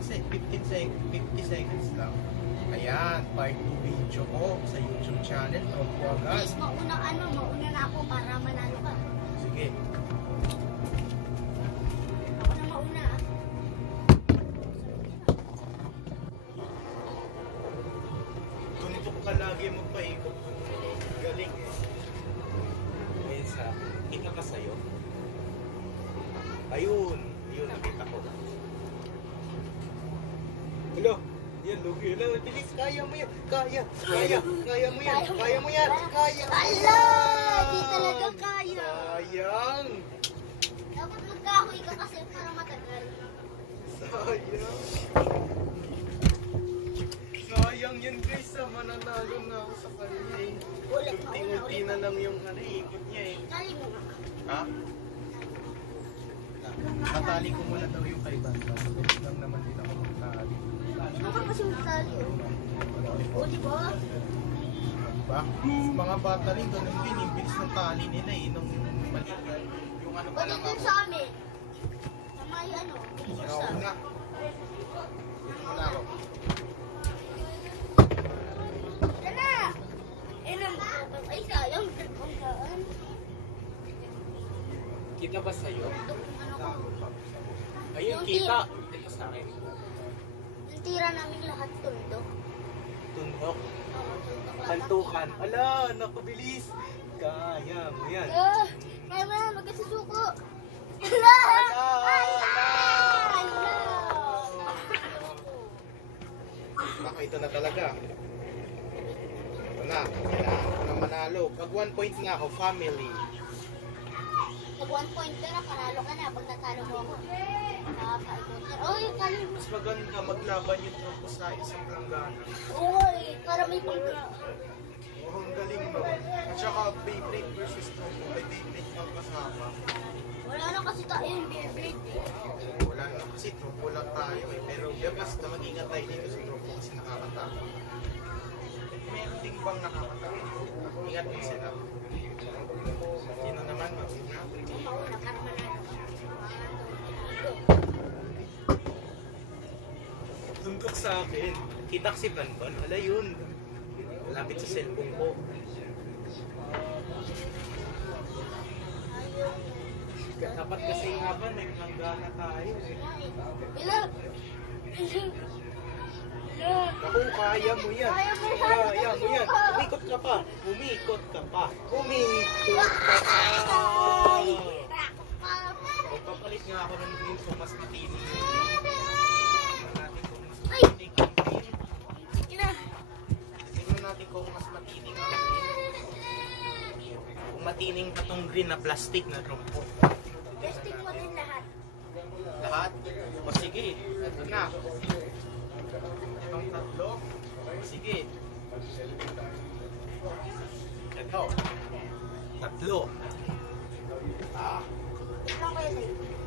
ilang sec 15 sec 50 seconds lang. Ayan, part 2 video ko sa YouTube channel. From po agad. Guys, mauna ano, mauna na ako para manalo ka. Sige. Ako na mauna. ah. Tuntok ka lagi magpaikot. Galing eh. Ayun sa, kita ka sa'yo. Ayun, yun nakita ko. Hello, yan, lugi. Hello, bilis, kaya mo yan. Kaya, kaya, kaya mo yan. Kaya mo yan. Kaya. Ala! Di talaga kaya. Sayang. Dapat magkahoy ka kasi para matagal. Sayang. Sayang yan guys, ah. mananalo na ako sa kanya eh. Unti-unti na lang yung ano, ikot niya eh. Tali mo. Ha? Natali ko muna daw yung kay Banda. Lang naman din ako magtali. Ano ka kasi magtali? oh? O, di ba? Diba? Mga bata rin, ganun din. Yung bilis ng tali nila eh. Nung maliit. Yung ano pa lang ako. sa amin. Sa may ano, sa ako na? Dito ako. Tara! Ay, sayang. Kita ba sa'yo? Ano? Ayun, kita. Dito sa akin. Tira namin lahat tundo. Tundok. Oo, tundo lahat. Pantukan. Ala, nakabilis. Kaya mo yan. Ah, kaya mo yan, magkasusuko. Hala! Ala! Baka ito na talaga. Ito na. Kailangan ko na manalo. Pag one point nga ako, family. Pag one point ka na, panalo ka na. Pag natalo mo ako. Mas maganda maglaban yung truko sa isang planggana. Oo, eh, para may pangka. Oh, ang galing no. At saka Beyblade versus truko. May Beyblade kang kasama. Wala na kasi tayo yung Beyblade eh. Wala na kasi truko lang tayo eh. Pero biyabas na mag-ingat tayo dito sa truko kasi nakakatakot. Meron ding bang nakakatakot? Ingat mo sila. Sino naman mag-ingat? Yung mauna para manalo. One, sa akin. Kita si Banban. Ala yun. Malapit sa cellphone ko. Dapat kasi nga ba, may planggana tayo eh. Ilan? Ako, kaya mo yan. Kaya mo yan. Umikot ka pa. Umikot ka pa. Umikot ka pa. Ay, rakot pa. Magpapalit nga ako ng green so mas matinig. Tingnan natin kung mas Ay! Ina. Tingnan natin kung mas matinig ang. Kung matining pa tong green na plastic na rumpo. Testing mo din lahat. Lahat? O sige, ito na. Itong tatlo. O sige. Ito. Tatlo. Ah, Wait lang kayo tayo.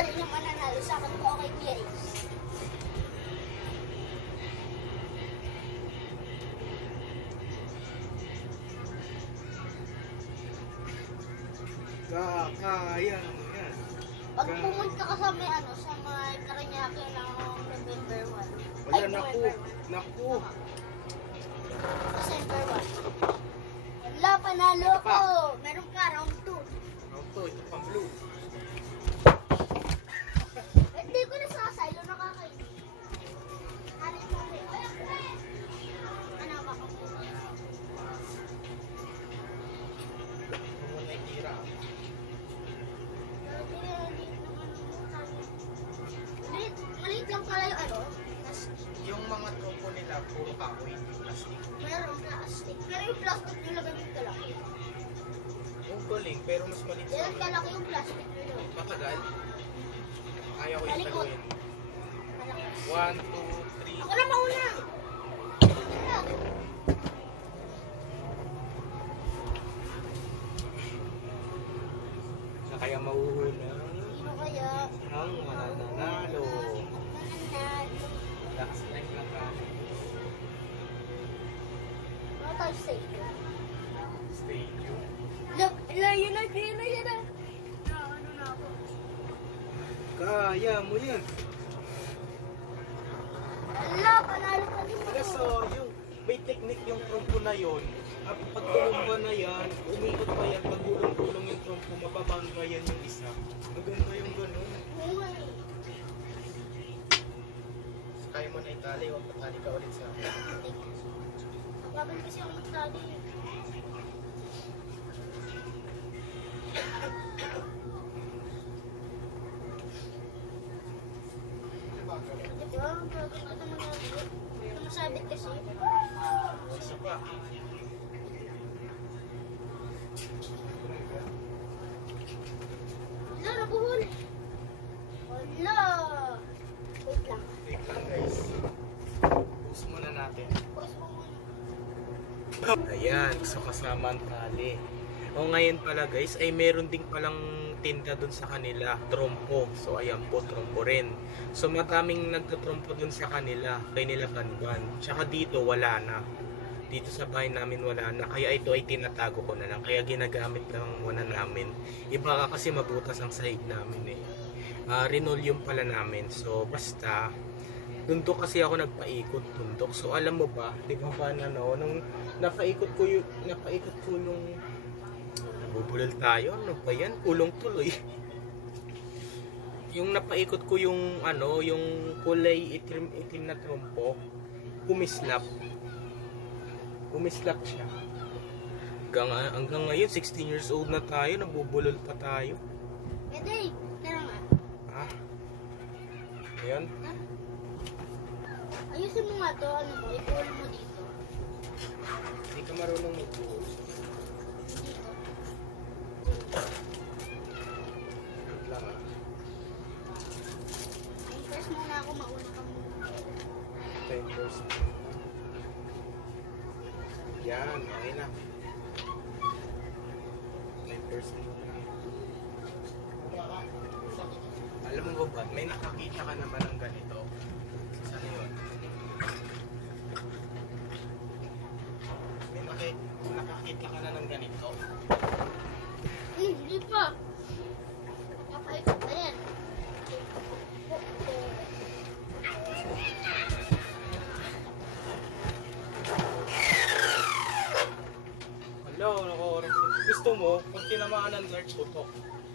Kung ano yung mananalo sa akin ko kay Kuya Ace. Kaya mo yan. Pag pumunta ka sa may ano, sa may Karanyake ng November 1. Wala, Ay, naku. November 1. Naku. December 1. Wala, panalo Pa. ko. Meron ka, round 2. Ano to? Ito pang blue. Hindi ko nasasaylo, nakakainin. Halit mo rin. Ano ba ko? Ito muna itira. Maliit, maliit lang pala yung ano. tas Yung mga nila, puro kahoy, hindi plastic. Meron plastic. Pero yung plastic nila ganun kalaki. Yung galing, pero mas maliit sa Ganun kalaki yung plastic nila. Matagal. Ayaw ko yung taluin. One, two, three. Ako na mauna! Na kaya mauuna. Sino kaya? Ang mananalo. Lakas life lang ka. Ano tayo sa iyo? Stadium. Look, layo na, yun na, yun na. Ano na ako? Kaya mo yan. Ala, panalo ka din ako. so, yung may technique yung trompo na yon. At pag tumumba na yan, umikot pa yan, pag gulong-gulong yung trompo, mababangga yan yung isa. Maganda yung ganun. Kaya mo na itali, huwag patali ka ulit sa akin. Bagal kasi ako magtali. Diba? Ang bagal ka naman yan. Tumasabit kasi. Isa pa. Wala, nabuhol. Wala. Wait lang. Wait lang guys. Boost muna natin. Pause mo muna. Ayan, so kasama ang tali. O ngayon pala guys, ay meron ding palang tinda dun sa kanila, trompo. So ayan po, trompo rin. So maraming nagtatrompo dun sa kanila, kay nila Banban. Tsaka dito wala na. Dito sa bahay namin wala na. Kaya ito ay tinatago ko na lang. Kaya ginagamit lang muna namin. Iba ka kasi mabutas ang sahig namin eh. Ah, linoleum pala namin. So basta, Tundok kasi ako nagpaikot tundok. So alam mo ba, di ba ba na no, nung napaikot ko yung napaikot ko yung nabubulol tayo, ano ba yan? Ulong tuloy. yung napaikot ko yung ano, yung kulay itim, itim na trompo, kumislap. Kumislap siya. Hanggang, hanggang ngayon, 16 years old na tayo, nabubulol pa tayo. Pwede. Tara nga. Ha? Ayan. Ayusin mo nga to. Ano mo? I-pull mo dito. Hindi ka marunong magbuhol. Dito. Wait lang ah. Ay, First muna ako. Mauna ka muna. 10%. Yan, okay na. 9% na. Alam mo ba ba, may nakakita ka naman ng ganito. Saan yun? May naki, nakakita ka na ng ganito. Hindi pa. Papaikot na yan. Hello, naka-oras. Gusto mo, pag tinamaan ng putok. Hindi.